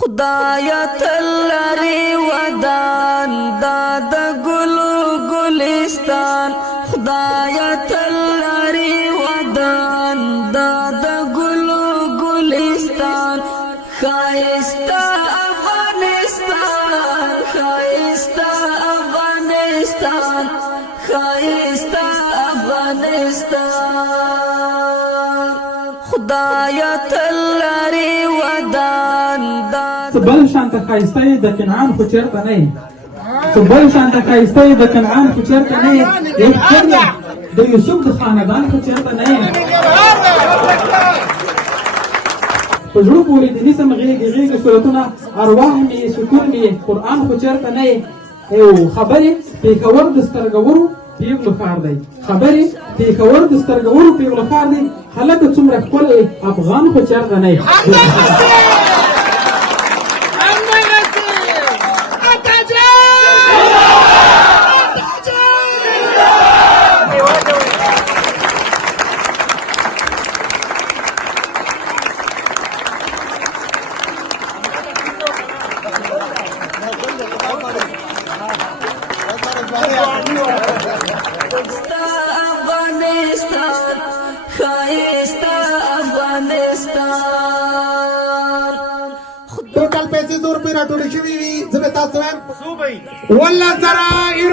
خدایا تلری ودان داد گلو گلستان خدایا تلری ودان داد گلو گلستان خایستا افغانستان خایستا افغانستان خایستا افغانستان خدایا تلری ودان بل شانته ښایسته یې د کنعان خو چېرته نه یې بل شانته ښایسته یې د کنعان خو چېرته نه یې یک څنګه د یوسف د خاندان خو چېرته نه یې په زړه پورې د نسم غېږې غېږې صورتونه ارواح مې سکون مې قرآن خو چېرته نه یې خبرې پېښور د سترګورو پیغلو ښار دی خبرې پېښور د سترګورو پیغلو ښار دی هلکه څومره ښکلی افغان خو چېرته نه یې افغانستان خایستا افغانستان ټوټل پیسې 100 روپۍ راټولې شوي وي زه به تاسو وایم 1,000